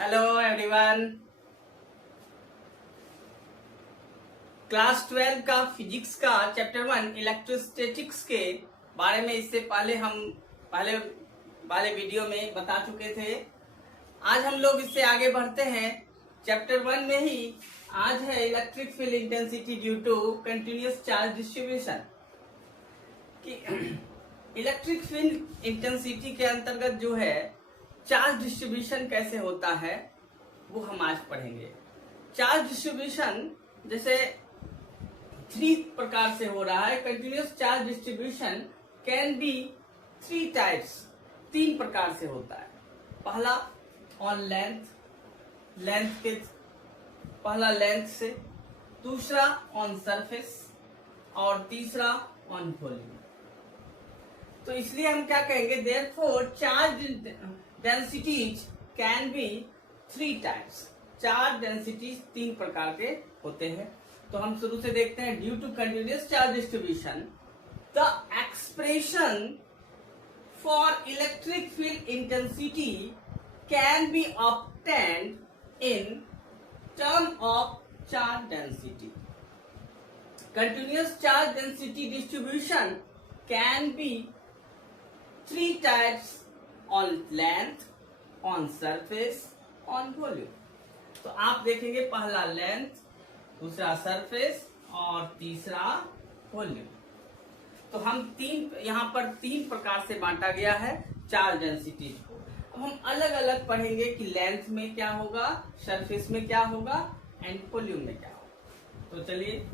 Hello everyone. Class 12 का physics का chapter 1 electrostatics के बारे में इससे पहले हम पहले वाले वीडियो में बता चुके थे। आज हम लोग इससे आगे बढ़ते हैं। चैप्टर 1 में ही आज है electric field intensity due to continuous charge distribution. कि इलेक्ट्रिक फील्ड इंटेंसिटी के अंतर्गत जो है चार्ज डिस्ट्रीब्यूशन कैसे होता है वो हम आज पढ़ेंगे। चार्ज डिस्ट्रीब्यूशन जैसे 3 प्रकार से हो रहा है। Continuous charge distribution can be 3 types, 3 प्रकार से होता है। पहला ऑन लेंथ के पहला लेंथ से, दूसरा ऑन सरफेस और तीसरा ऑन वॉल्यूम। तो इसलिए हम क्या कहेंगे, therefore charge densities can be 3 types. Charge densities 3 प्रकार के होते हैं। तो हम शुरू से देखते हैं। Due to continuous charge distribution the expression for electric field intensity can be obtained in term of charge density. Continuous charge density distribution can be 3 types on length, on surface, on volume। तो आप देखेंगे पहला length, दूसरा surface और तीसरा volume. तो हम यहाँ पर 3 प्रकार से बांटा गया है चार्ज डेंसिटीज को। अब हम अलग अलग पढ़ेंगे कि लेंथ में क्या होगा, सरफेस में क्या होगा एंड वॉल्यूम में क्या होगा। तो चलिए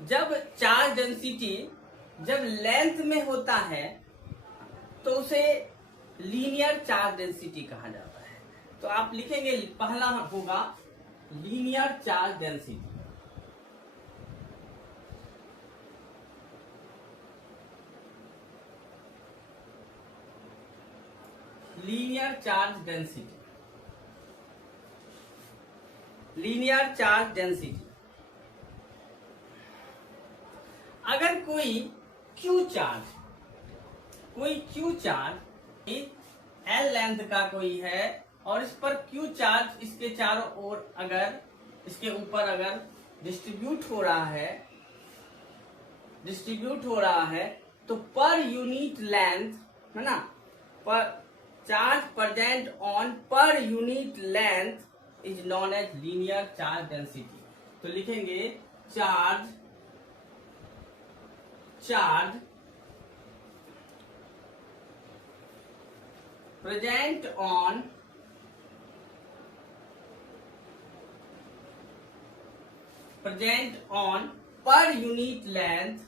जब चार्ज डेंसिटी जब लेंथ में होता है तो उसे लीनियर चार्ज डेंसिटी कहा जाता है। तो आप लिखेंगे, पहला होगा linear charge density. Linear charge density, linear charge density. अगर कोई क्यू चार्ज एल लेंथ का कोई है और इस पर क्यू चार्ज इसके चारों ओर अगर इसके ऊपर अगर डिस्ट्रीब्यूट हो रहा है तो पर यूनिट लेंथ है ना, पर charge present on per unit length is known as linear charge density. तो लिखेंगे charge present on per unit length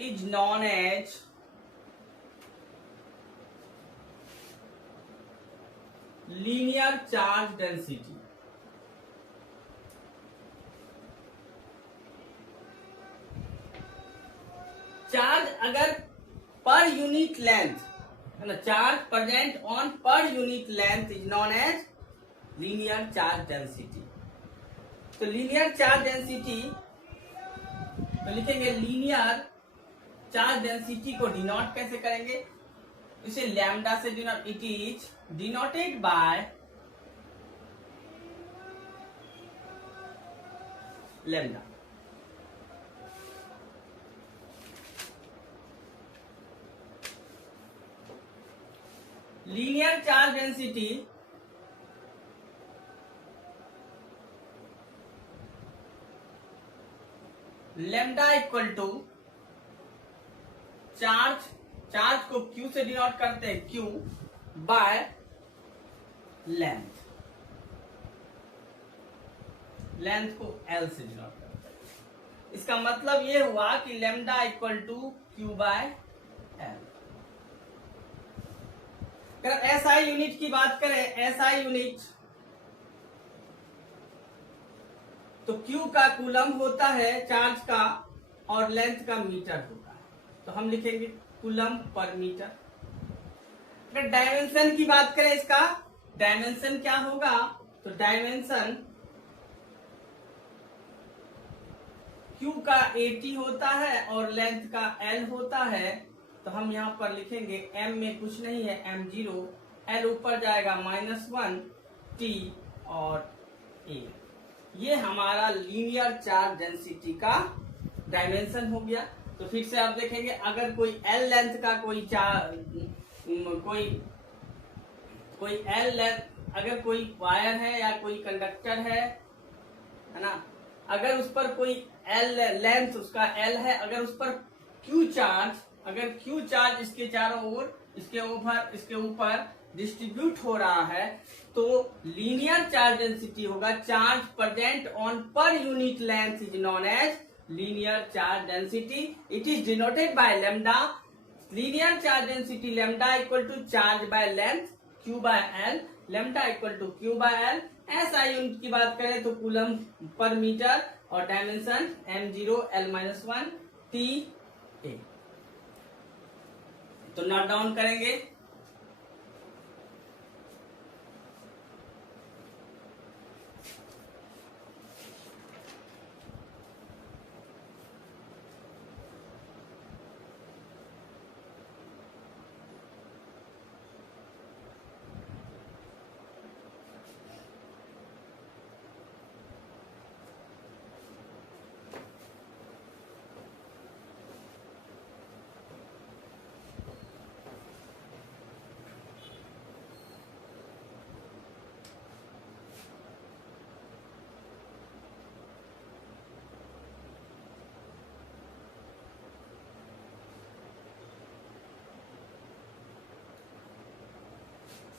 is known as linear charge density। Charge अगर पर यूनिट लेंथ है ना, charge present on per unit length is known as linear charge density. तो linear charge density तो लिखेंगे linear charge density को denote कैसे करेंगे, इसे लैम्डा से denote, it is denoted by lambda. Linear charge density lambda equal to charge को Q से डिनोट करते हैं, क्यू बाय लेंथ को एल से डिनोट करते हैं। इसका मतलब ये हुआ कि lambda equal to Q by L. अगर एसआई यूनिट की बात करें, एसआई यूनिट तो क्यू का कूलम होता है चार्ज का और लेंथ का मीटर होता है। तो हम लिखेंगे कूलम पर मीटर। अगर डायमेंशन की बात करें, इसका डायमेंशन क्या होगा, तो डायमेंशन Q का 80 होता है और लेंथ का L होता है। तो हम यहाँ पर लिखेंगे M में कुछ नहीं है, M0, L ऊपर जाएगा -1, T और A। ये हमारा लीनियर चार्ज डेंसिटी का डायमेंशन हो गया। तो फिर से आप देखेंगे, अगर कोई L लेंथ का कोई L लेंथ, अगर कोई वायर है या कोई कंडक्टर है ना, अगर उस पर कोई L लेंथ उसका L है, अगर उस पर Q चार्ज इसके चारों ओर, इसके ऊपर डिस्ट्रीब्यूट हो रहा है, तो लीनियर चार्ज डेंसिटी होगा, charge present on per unit length is known as linear charge density. It is denoted by lambda. Linear charge density lambda equal to charge by length Q by L, lambda equal to Q by L। SI unit की बात करें तो coulomb per metre और dimension M0 L-1 T A। तो note down करेंगे।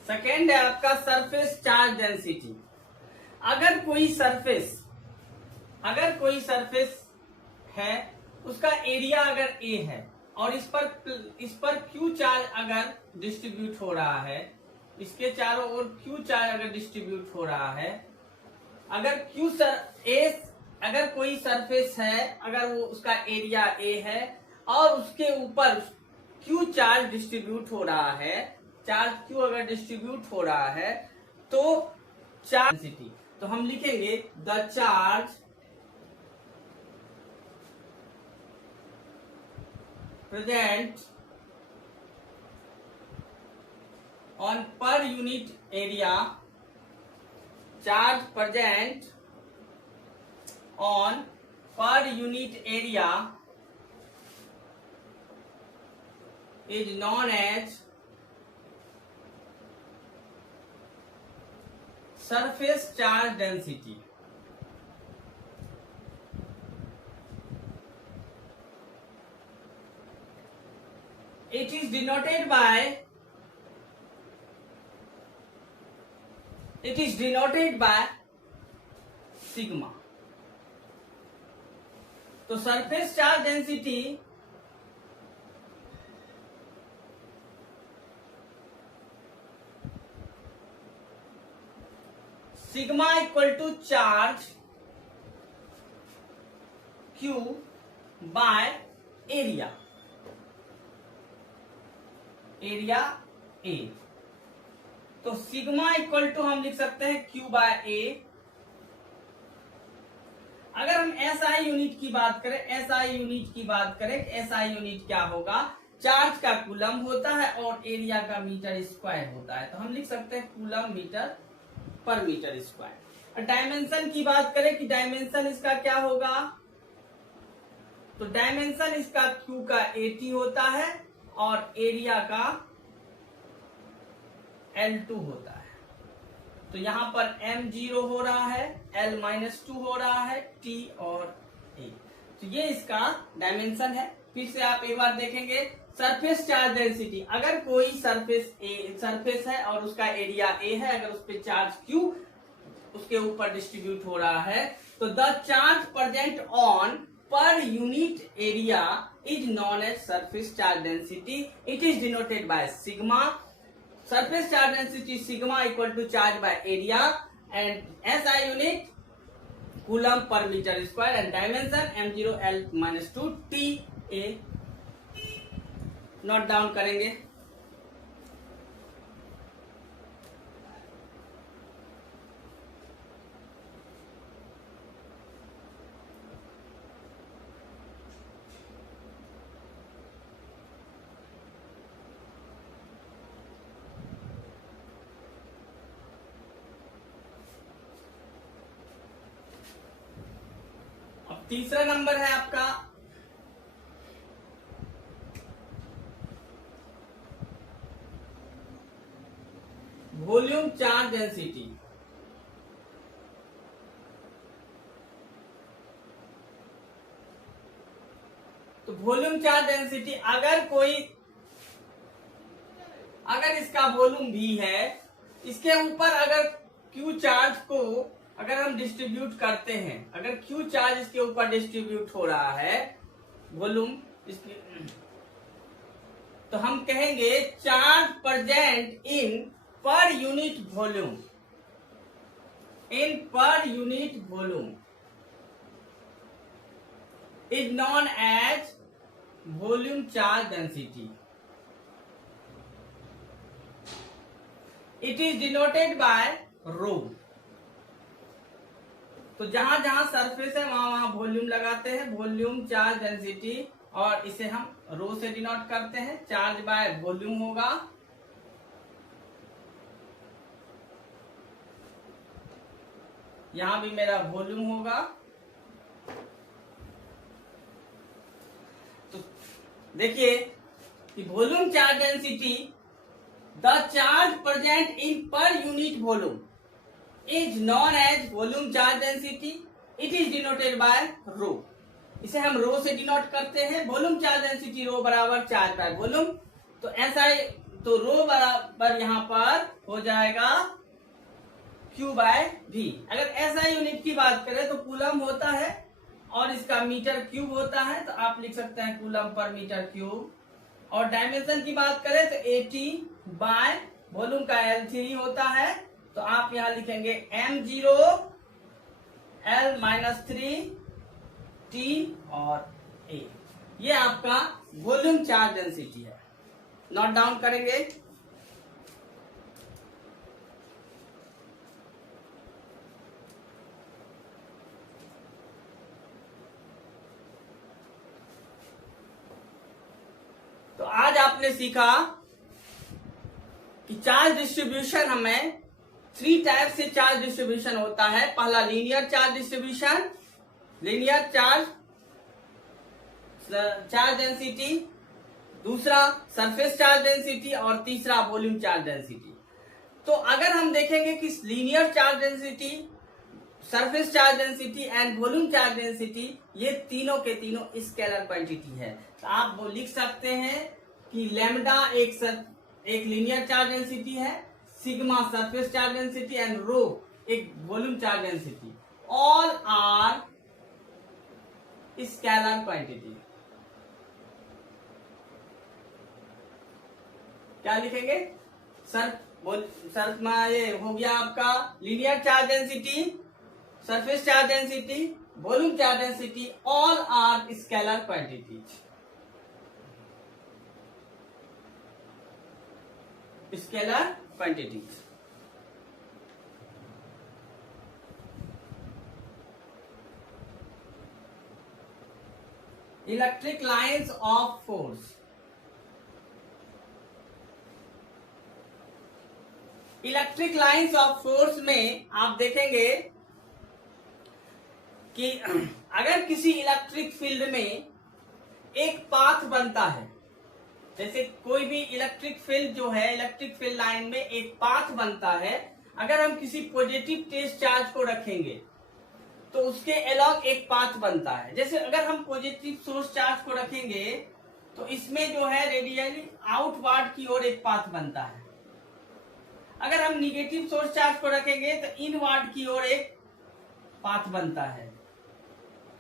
Second है आपका surface charge density. अगर कोई सरफेस है, उसका एरिया अगर A है और इस पर Q चार्ज अगर डिस्ट्रीब्यूट हो रहा है, इसके चारों ओर Q चार्ज अगर डिस्ट्रीब्यूट हो रहा है, अगर कोई सरफेस है, अगर वो उसका एरिया A है और उसके ऊपर Q चार्ज डिस्ट्रीब्यूट हो रहा है, चार्ज Q अगर डिस्ट्रीब्यूट हो रहा है, तो चार्ज डेंसिटी, तो हम लिखेंगे the charge present on per unit area, charge present on per unit area is known as surface charge density. It is denoted by sigma. तो surface charge density sigma equal to charge Q by area A। तो sigma equal to हम लिख सकते हैं Q bye A। अगर हम SI unit की बात करें, SI यूनिट क्या होगा, चार्ज का कूलम होता है और एरिया का मीटर स्क्वायर होता है। तो हम लिख सकते हैं कूलम मीटर पर मीटर स्क्वायर। डायमेंशन की बात करें कि डायमेंशन इसका क्या होगा, तो डायमेंशन इसका Q का 80 होता है और एरिया का L2 होता है। तो यहां पर M0 हो रहा है, L-2 हो रहा है, T और A। तो ये इसका डायमेंशन है। फिर से आप एक बार देखेंगे, सरफेस चार्ज डेंसिटी, अगर कोई सरफेस है और उसका एरिया A है, अगर उस पर चार्ज Q उसके ऊपर डिस्ट्रीब्यूट हो रहा है, तो the charge present on per unit area is known as surface charge density. It is denoted by sigma. Surface charge density sigma equal to charge by area and SI unit coulomb per meter square and dimension M0 L-2 T A। Note down करेंगे। तीसरा number है आपका volume charge density. तो volume charge density अगर इसका volume भी है, इसके ऊपर अगर क्यू चार्ज को अगर हम डिस्ट्रीब्यूट करते हैं, अगर क्यू चार्ज इसके ऊपर डिस्ट्रीब्यूट हो रहा है वॉल्यूम इसके, तो हम कहेंगे charge present in per unit volume, in per unit volume is known as volume charge density. It is denoted by rho. तो जहां जहां सरफेस है वहां वहां वॉल्यूम लगाते हैं, वॉल्यूम चार्ज डेंसिटी, और इसे हम रो से डिनोट करते हैं। चार्ज बाय वॉल्यूम होगा, यहां भी मेरा वॉल्यूम होगा। तो देखिए कि volume charge density, the charge present in per unit volume is known as volume charge density. It is denoted by rho. इसे हम रो से डिनोट करते हैं। वॉल्यूम चार्ज डेंसिटी रो बराबर चार्ज बाय वॉल्यूम। तो ऐसा तो रो बराबर यहां पर हो जाएगा Q बाय V। अगर ऐसा यूनिट की बात करें तो कूलम होता है और इसका मीटर क्यूब होता है, तो आप लिख सकते हैं कूलम पर मीटर क्यूब। और डायमेंशन की बात करें तो 80 बाय वॉल्यूम का L3 होता है, तो आप यहां लिखेंगे M0 L-3 T और A। ये आपका वॉल्यूम चार्ज डेंसिटी है। नोट डाउन करेंगे। तो आज आपने सीखा कि चार्ज डिस्ट्रीब्यूशन हमें 3 टाइप से चार्ज डिस्ट्रीब्यूशन होता है। पहला linear charge distribution, linear charge density, दूसरा सरफेस चार्ज डेंसिटी और तीसरा वॉल्यूम चार्ज डेंसिटी। तो अगर हम देखेंगे कि linear charge density, surface charge density and volume charge density, ये तीनों के तीनों स्केलर क्वांटिटी है। तो आप वो लिख सकते हैं कि लैम्डा एक लीनियर चार्ज डेंसिटी है, sigma surface charge density and rho एक volume charge density. All are scalar quantity. क्या लिखेंगे सर? ये हो गया आपका linear charge density, surface charge density, volume charge density, all are scalar quantities. Scalar quantities. Electric lines of force. Electric lines of force में आप देखेंगे कि अगर किसी इलेक्ट्रिक फील्ड में एक पाथ बनता है, जैसे कोई भी इलेक्ट्रिक फील्ड जो है, इलेक्ट्रिक फील्ड लाइन में एक पाथ बनता है। अगर हम किसी पॉजिटिव टेस्ट चार्ज को रखेंगे तो उसके अलॉन्ग एक पाथ बनता है। जैसे अगर हम पॉजिटिव सोर्स चार्ज को रखेंगे तो इसमें जो है रेडियली आउटवर्ड की ओर एक पाथ बनता है। अगर हम निगेटिव सोर्स चार्ज को रखेंगे तो इनवर्ड की ओर एक पाथ बनता है।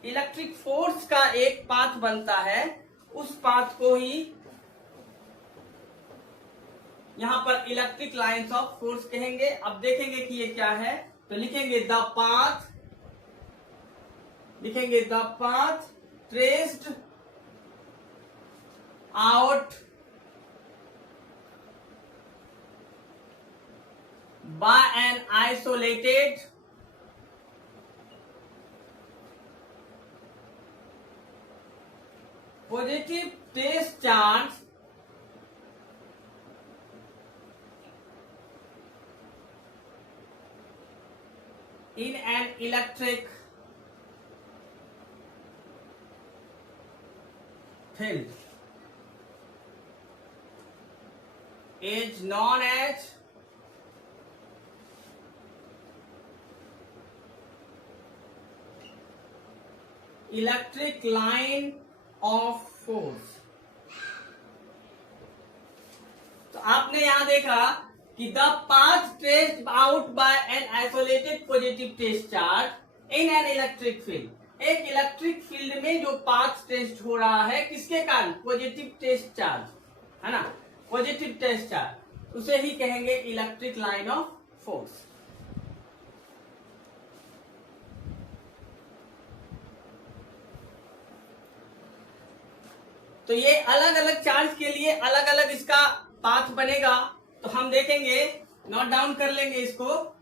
इलेक्ट्रिक फोर्स का एक पाथ बनता है, उस पाथ को ही यहां पर इलेक्ट्रिक लाइन्स ऑफ फोर्स कहेंगे। अब देखेंगे कि ये क्या है, तो लिखेंगे the path traced out by an isolated positive test charge in an electric field is known as electric line of force। तो आपने यहां देखा कि the path traced out by an isolated positive test charge in an electric field. एक electric field में जो path test हो रहा है किसके कारण? पॉजिटिव टेस्ट चार्ज है ना, पॉजिटिव टेस्ट चार्ज, उसे ही कहेंगे इलेक्ट्रिक लाइन ऑफ फोर्स। तो ये अलग अलग चार्ज के लिए अलग अलग इसका पाथ बनेगा, तो हम देखेंगे, नोट डाउन कर लेंगे इसको।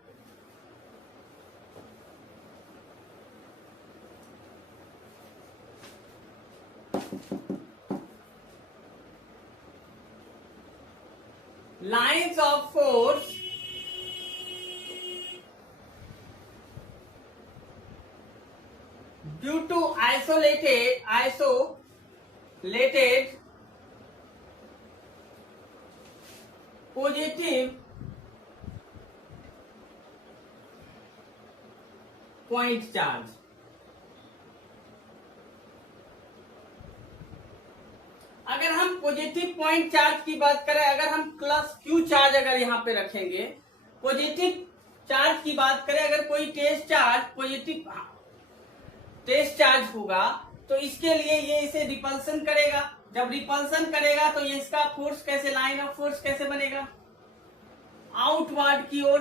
Lines of force due to isolated positive point charge. अगर हम पॉजिटिव पॉइंट चार्ज की बात करें, अगर हम प्लस क्यू चार्ज अगर यहां पे रखेंगे, पॉजिटिव चार्ज की बात करें, अगर कोई test charge positive test charge होगा तो इसके लिए ये इसे रिपल्सन करेगा। जब रिपल्सन करेगा तो ये इसका फोर्स कैसे, लाइन ऑफ फोर्स कैसे बनेगा? आउटवर्ड की ओर।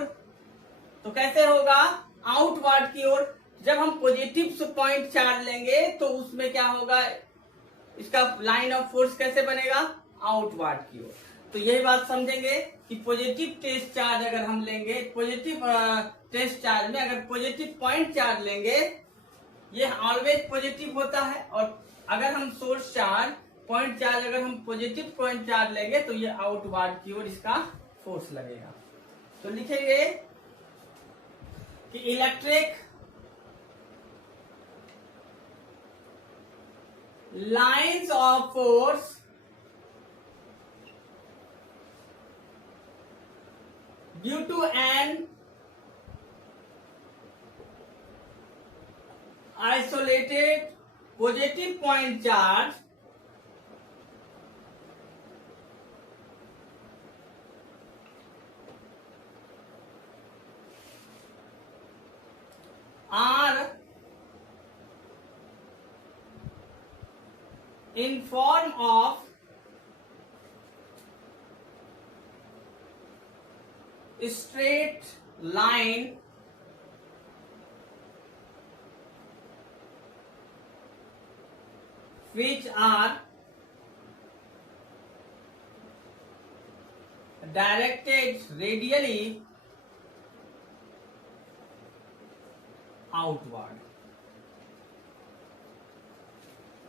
तो कैसे होगा? आउटवर्ड की ओर। जब हम पॉजिटिव पॉइंट चार्ज लेंगे तो उसमें क्या होगा, इसका लाइन ऑफ फोर्स कैसे बनेगा? आउटवर्ड की ओर। तो यही बात समझेंगे कि पॉजिटिव टेस्ट चार्ज अगर हम लेंगे, पॉजिटिव टेस्ट चार्ज में अगर पॉजिटिव पॉइंट चार्ज लेंगे, ये ऑलवेज पॉजिटिव होता है, और अगर हम सोर्स चार्ज पॉइंट चार्ज अगर हम पॉजिटिव पॉइंट चार्ज लेंगे तो ये आउटवर्ड की ओर इसका फोर्स लगेगा। तो लिखेंगे कि electric lines of force due to an isolated positive point charge are in form of straight line which are directed radially outward।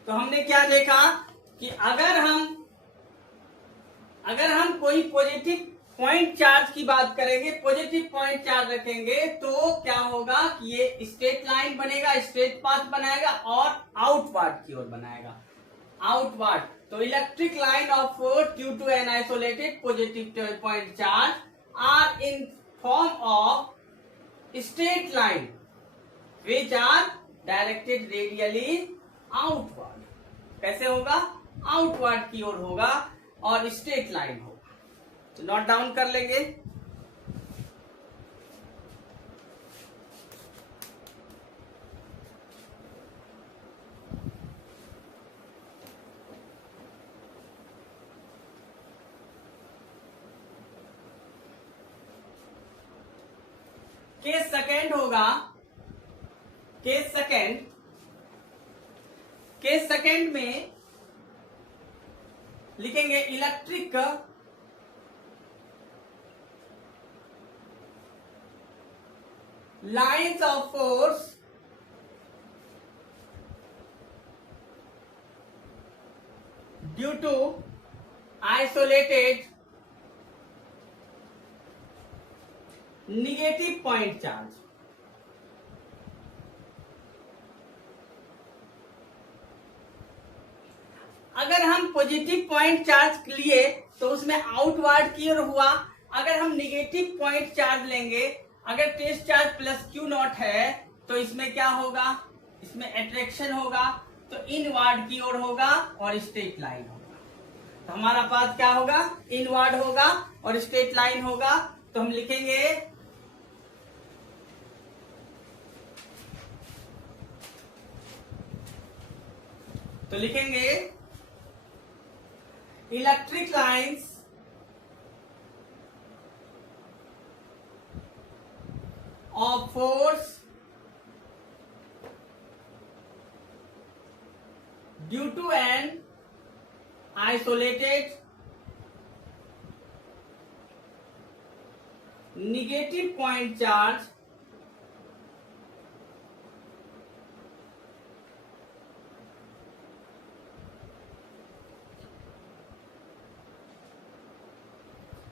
तो हमने क्या देखा कि अगर हम कोई पॉजिटिव पॉइंट चार्ज की बात करेंगे, पॉजिटिव पॉइंट चार्ज रखेंगे, तो क्या होगा कि ये स्ट्रेट लाइन बनेगा, स्ट्रेट पाथ बनाएगा और आउटवर्ड की ओर बनाएगा, आउटवर्ड। तो electric line of force due to an isolated positive point charge are in form of straight line which are directed radially outward. कैसे होगा? आउटवर्ड की ओर होगा और स्ट्रेट लाइन होगा। तो नोट डाउन कर लेंगे। केस सेकेंड होगा, केस सेकेंड में लिखेंगे electric lines of force due to isolated negative point charge. अगर हम पॉजिटिव पॉइंट चार्ज लिए तो उसमें आउटवर्ड की ओर हुआ। अगर हम निगेटिव पॉइंट चार्ज लेंगे, अगर test charge plus Q naught है तो इसमें क्या होगा, इसमें अट्रैक्शन होगा, तो इनवर्ड की ओर होगा और स्ट्रेट लाइन होगा। तो हमारा पाथ क्या होगा, इनवर्ड होगा और स्ट्रेट लाइन होगा। तो हम लिखेंगे electric lines of force due to an isolated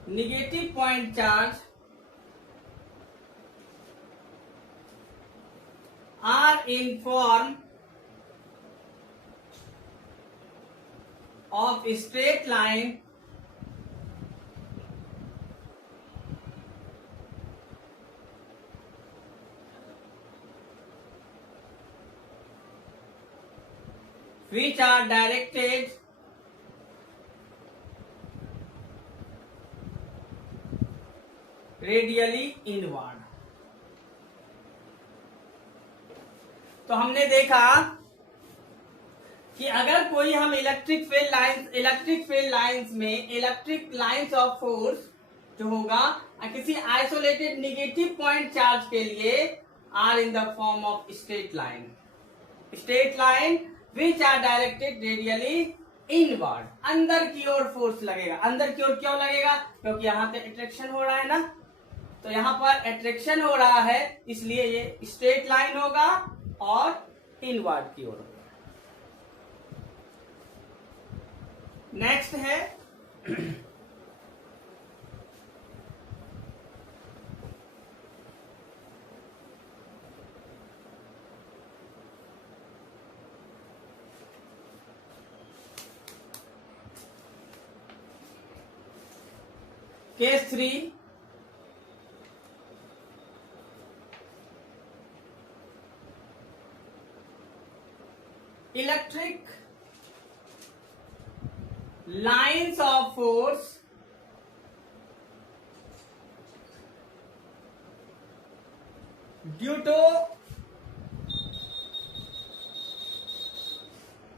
negative point charge are in form of a straight line which are directed radially inward। तो हमने देखा कि अगर कोई हम इलेक्ट्रिक फील्ड लाइंस में इलेक्ट्रिक लाइंस ऑफ फोर्स जो होगा किसी आइसोलेटेड नेगेटिव पॉइंट चार्ज के लिए are in the form of straight line which are directed radially inward. अंदर की ओर फोर्स लगेगा। अंदर की ओर क्यों लगेगा, क्योंकि यहाँ पे अट्रैक्शन हो रहा है ना, तो यहाँ पर अट्रैक्शन हो रहा है, इसलिए ये स्ट्रेट लाइन होगा और इनवर्ड की ओर होगा। नेक्स्ट है case 3, electric lines of force due to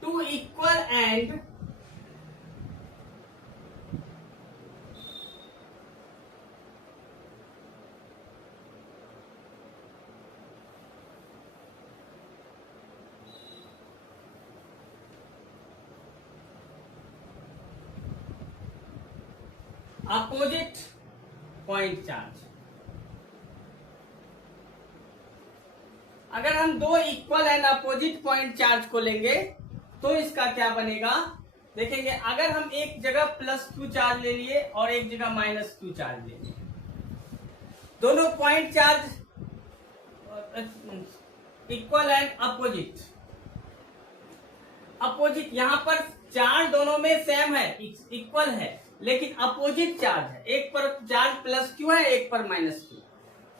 two equal and opposite point charge. अगर हम दो equal and opposite point charge को लेंगे तो इसका क्या बनेगा, देखेंगे। अगर हम एक जगह प्लस क्यू चार्ज ले लिए और एक जगह माइनस क्यू चार्ज ले लिए, दोनों point charge equal and opposite. यहां पर चार्ज दोनों में सेम है, इक्वल है, लेकिन अपोजिट चार्ज है। एक पर चार्ज प्लस क्यू है, एक पर माइनस क्यू।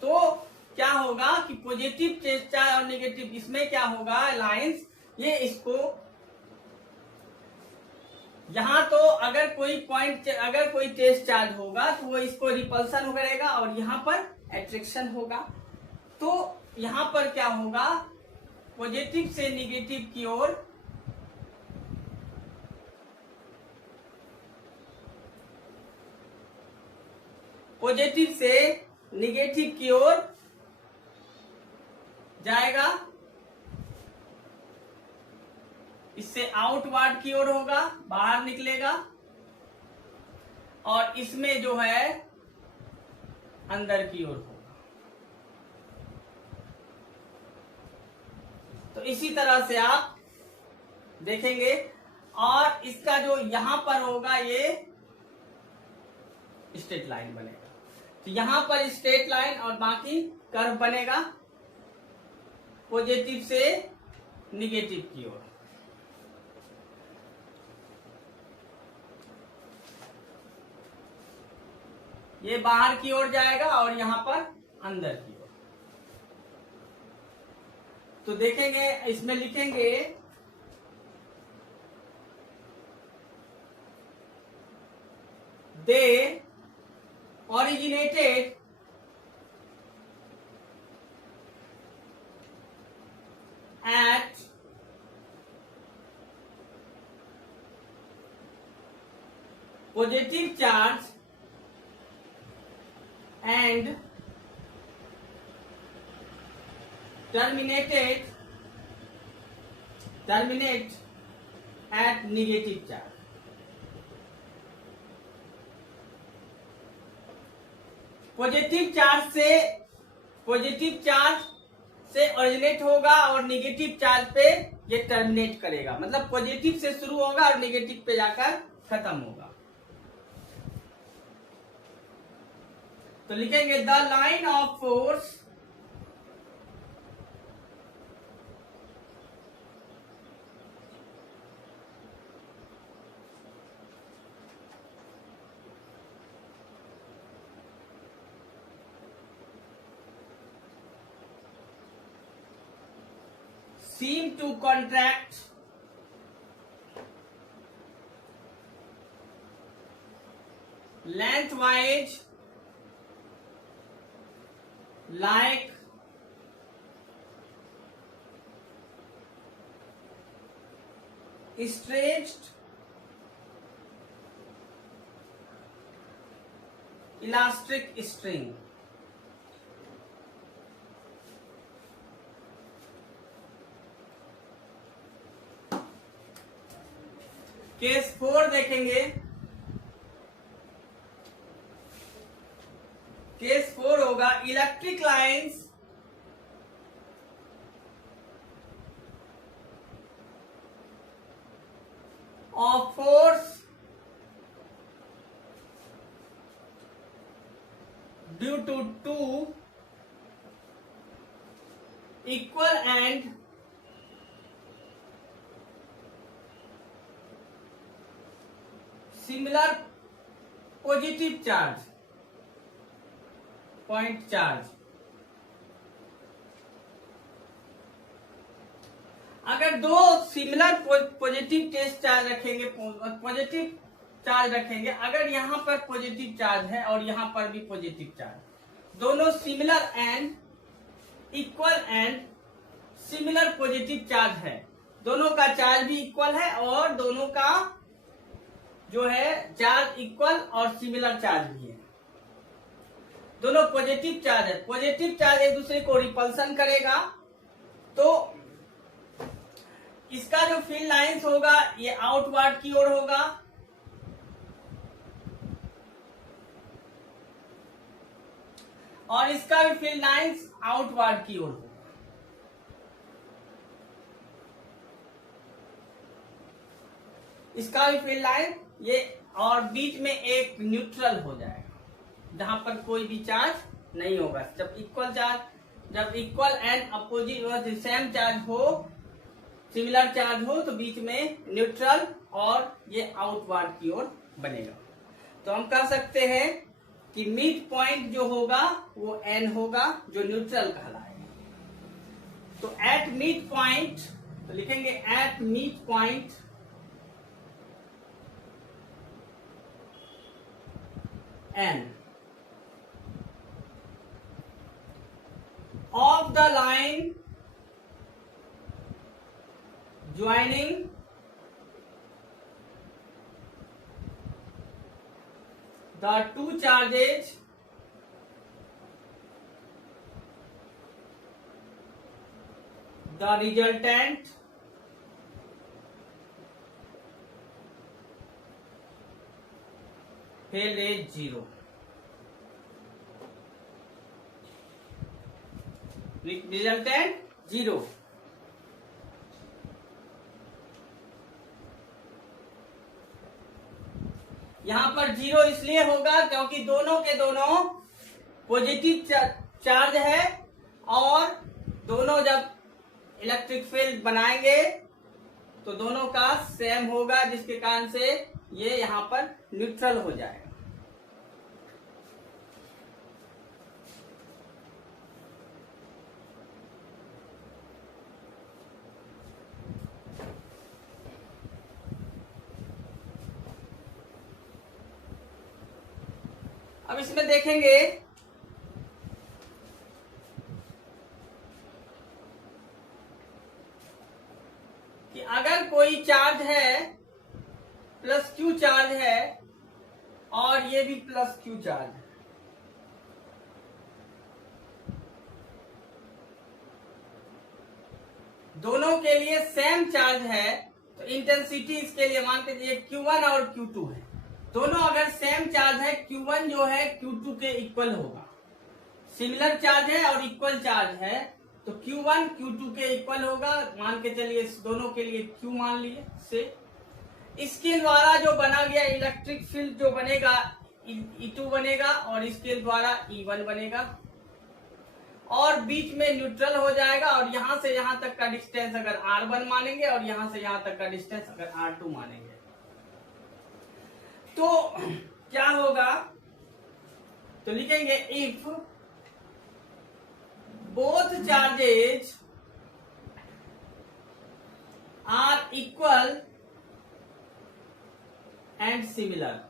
तो क्या होगा कि पॉजिटिव चार्ज और नेगेटिव, इसमें क्या होगा, लाइंस ये इसको यहां तो अगर कोई टेस्ट चार्ज होगा तो वो इसको रिपल्सन करेगा और यहां पर एट्रैक्शन होगा। तो यहां पर क्या होगा, पॉजिटिव से नेगेटिव की ओर पॉजिटिव से निगेटिव की ओर जाएगा, इससे आउटवर्ड की ओर होगा, बाहर निकलेगा, और इसमें जो है अंदर की ओर होगा। तो इसी तरह से आप देखेंगे, और इसका जो यहां पर होगा ये स्ट्रेट लाइन बनेगा। तो यहां पर स्ट्रेट लाइन और बाकी कर्व बनेगा पॉजिटिव से निगेटिव की ओर। ये बाहर की ओर जाएगा और यहाँ पर अंदर की ओर। तो देखेंगे, इसमें लिखेंगे दे originated at positive charge and terminate at negative charge। Positive charge से ओरिजिनेट होगा और नेगेटिव चार्ज पे ये टर्मिनेट करेगा, मतलब पॉजिटिव से शुरू होगा और नेगेटिव पे जाकर खत्म होगा। तो लिखेंगे the line of force seem to contract lengthwise like stretched elastic string। Case 4 देखेंगे। केस 4 होगा electric lines of force due to two equal and similar positive charge point charge. अगर दो सिमिलर पॉजिटिव टेस्ट चार्ज रखेंगे, positive charge रखेंगे, अगर यहां पर positive charge है और यहां पर भी पॉजिटिव चार्ज, दोनों similar and equal and similar positive charge है, दोनों का चार्ज भी इक्वल है और दोनों का जो है चार्ज इक्वल और सिमिलर चार्ज भी है, दोनों पॉजिटिव चार्ज है। पॉजिटिव चार्ज एक दूसरे को रिपल्सन करेगा, तो इसका जो फील्ड लाइंस होगा ये आउटवर्ड की ओर होगा और इसका भी फील्ड लाइंस आउटवर्ड की ओर होगा। इसका भी फील्ड लाइन ये और बीच में एक न्यूट्रल हो जाएगा जहां पर कोई भी चार्ज नहीं होगा। जब equal and opposite same charge हो, सिमिलर चार्ज हो, तो बीच में न्यूट्रल और ये आउटवर्ड की ओर बनेगा। तो हम कह सकते हैं कि मिड पॉइंट जो होगा वो एन होगा, जो न्यूट्रल कहलाएगा। तो एट मिड पॉइंट, तो लिखेंगे at mid point N of the line joining the two charges the resultant field is 0। Resultant 0। यहां पर 0 इसलिए होगा क्योंकि दोनों के दोनों पॉजिटिव चार्ज है और दोनों जब इलेक्ट्रिक फील्ड बनाएंगे तो दोनों का सेम होगा, जिसके कारण से ये यहां पर न्यूट्रल हो जाएगा। अब इसमें देखेंगे कि अगर कोई चार्ज है प्लस क्यू चार्ज है और ये भी प्लस क्यू चार्ज है, दोनों के लिए सेम चार्ज है, तो इंटेंसिटी इसके लिए मान के चलिए Q1 और Q2 है। दोनों अगर सेम चार्ज है, Q1 जो है Q2 के इक्वल होगा। सिमिलर चार्ज है और इक्वल चार्ज है तो Q1 Q2 के इक्वल होगा। मान के चलिए दोनों के लिए Q मान लिए से इसके द्वारा जो बना गया इलेक्ट्रिक फील्ड जो बनेगा E2 बनेगा और इसके द्वारा E1 बनेगा और बीच में न्यूट्रल हो जाएगा और यहां से यहां तक का डिस्टेंस अगर R1 मानेंगे और यहां से यहां तक का डिस्टेंस अगर R2 मानेंगे तो क्या होगा, तो लिखेंगे if both charges are equal and similar,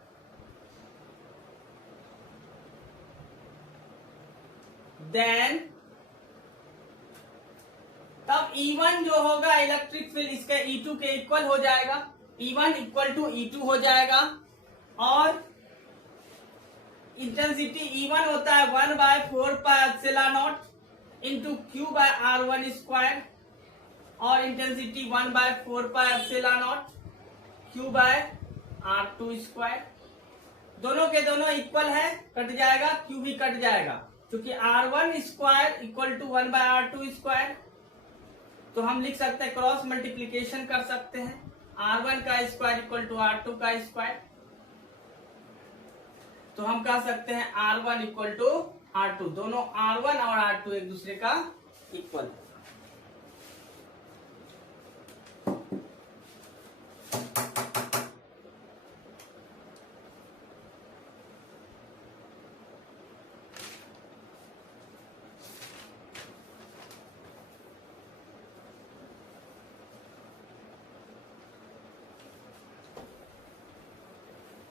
then तब E1 जो होगा इलेक्ट्रिक फील्ड इसके E2 के इक्वल हो जाएगा। E1 इक्वल टू E2 हो जाएगा और इंटेंसिटी E1 होता है 1/4πε0 into Q by R1 square और intensity 1/4πε0 Q by R2 square. दोनों के दोनों इक्वल है, कट जाएगा, Q भी कट जाएगा क्योंकि R1 square equal to 1/R2 square. तो हम लिख सकते हैं क्रॉस मल्टीप्लीकेशन कर सकते हैं, R1 का स्क्वायर इक्वल टू R2 का स्क्वायर। तो हम कह सकते हैं R1 इक्वल टू R2, दोनों R1 और R2 एक दूसरे का इक्वल है।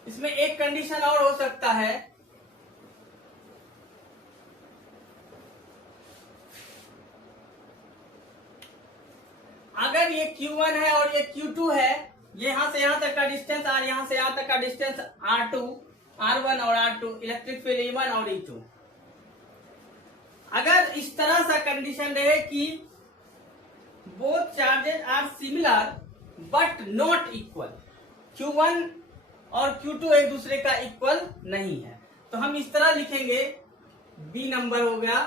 इसमें एक कंडीशन और हो सकता है, अगर ये Q1 है और ये Q2 है, यहां से यहां तक का डिस्टेंस और यहां से यहां तक का डिस्टेंस R2, R1 और R2, इलेक्ट्रिक फील्ड E1 और E2। अगर इस तरह सा कंडीशन रहे कि both charges are similar but not equal, Q1 और Q2 एक दूसरे का इक्वल नहीं है, तो हम इस तरह लिखेंगे, बी नंबर हो गया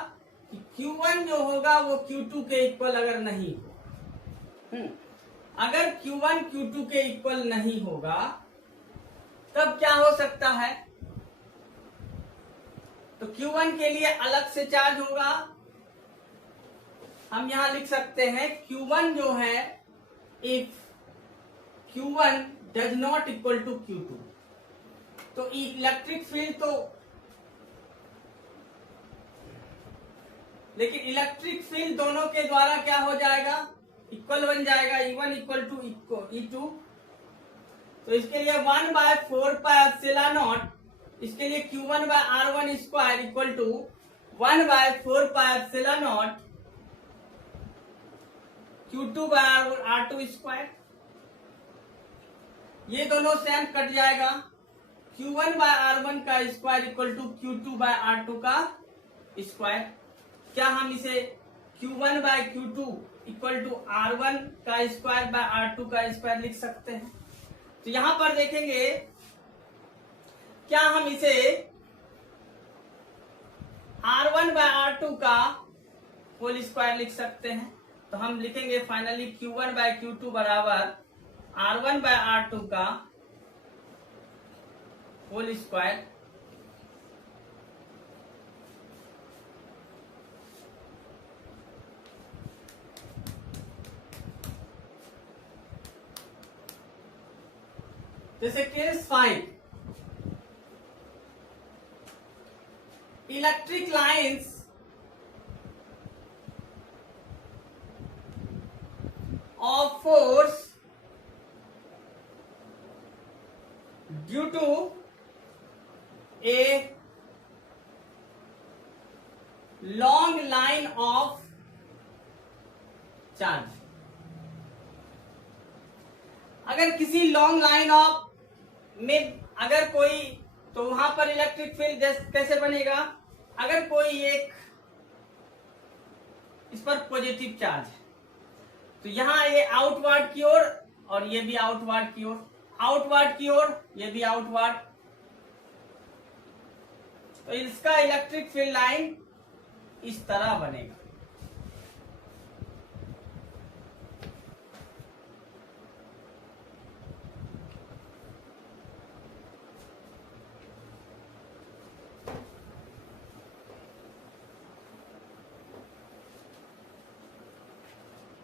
कि Q1 जो होगा वो Q2 के इक्वल अगर नहीं हो, अगर Q1 Q2 के इक्वल नहीं होगा तब क्या हो सकता है, तो Q1 के लिए अलग से चार्ज होगा। हम यहां लिख सकते हैं Q1 जो है if Q1 does not equal to Q2, तो इलेक्ट्रिक फील्ड तो, लेकिन इलेक्ट्रिक फील्ड दोनों के द्वारा क्या हो जाएगा, इक्वल बन जाएगा, E1 इक्वल टू E2। तो इसके लिए 1/4πε0, इसके लिए Q1 by R1 square equal to 1/4πε0 Q2 by R2 square. ये दोनों सेम कट जाएगा, Q1 बाय R1 का square equal to Q2 by R2 का स्क्वायर। क्या हम इसे Q1 bye Q2 equal to R1 का स्क्वायर बाय R2 का स्क्वायर लिख सकते हैं? तो यहां पर देखेंगे क्या हम इसे R1 बाय R2 का होल स्क्वायर लिख सकते हैं? तो हम लिखेंगे फाइनली Q1 बाय Q2 बराबर R1 बाय R2 का होल स्क्वायर। जैसे case 5, electric lines of force due to a long line of charge. अगर किसी लॉन्ग लाइन ऑफ में अगर कोई, तो वहां पर इलेक्ट्रिक फील्ड कैसे बनेगा? अगर कोई एक इस पर पॉजिटिव चार्ज है तो यहां ये आउटवर्ड की ओर और ये भी आउटवर्ड की ओर, आउटवर्ड की ओर, ये भी आउटवर्ड, तो इसका इलेक्ट्रिक फील्ड लाइन इस तरह बनेगा।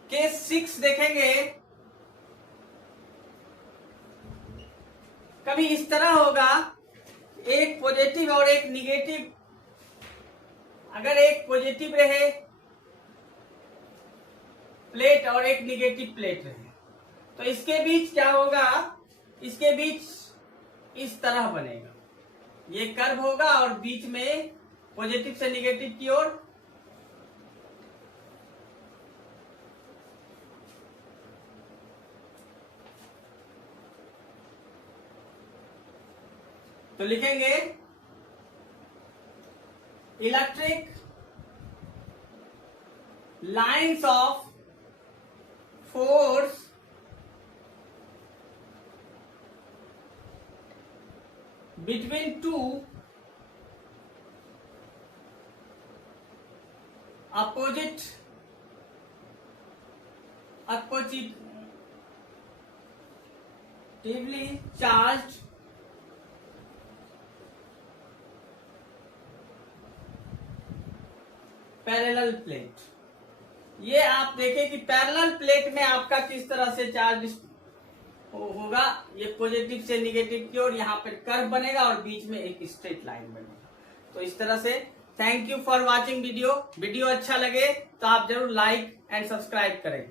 केस 6 देखेंगे, कभी इस तरह होगा, एक पॉजिटिव और एक निगेटिव, अगर एक पॉजिटिव रहे प्लेट और एक निगेटिव प्लेट रहे तो इसके बीच क्या होगा? इसके बीच इस तरह बनेगा, ये कर्व होगा और बीच में पॉजिटिव से निगेटिव की ओर तो लिखेंगे electric lines of force between two oppositively charged parallel plate. ये आप देखें कि पैरेलल प्लेट में आपका किस तरह से चार्ज होगा, ये पॉजिटिव से निगेटिव की ओर, यहाँ पे कर्व बनेगा और बीच में एक स्ट्रेट लाइन बनेगा। तो इस तरह से thank you for watching video. Video अच्छा लगे तो आप जरूर लाइक एंड सब्सक्राइब करें।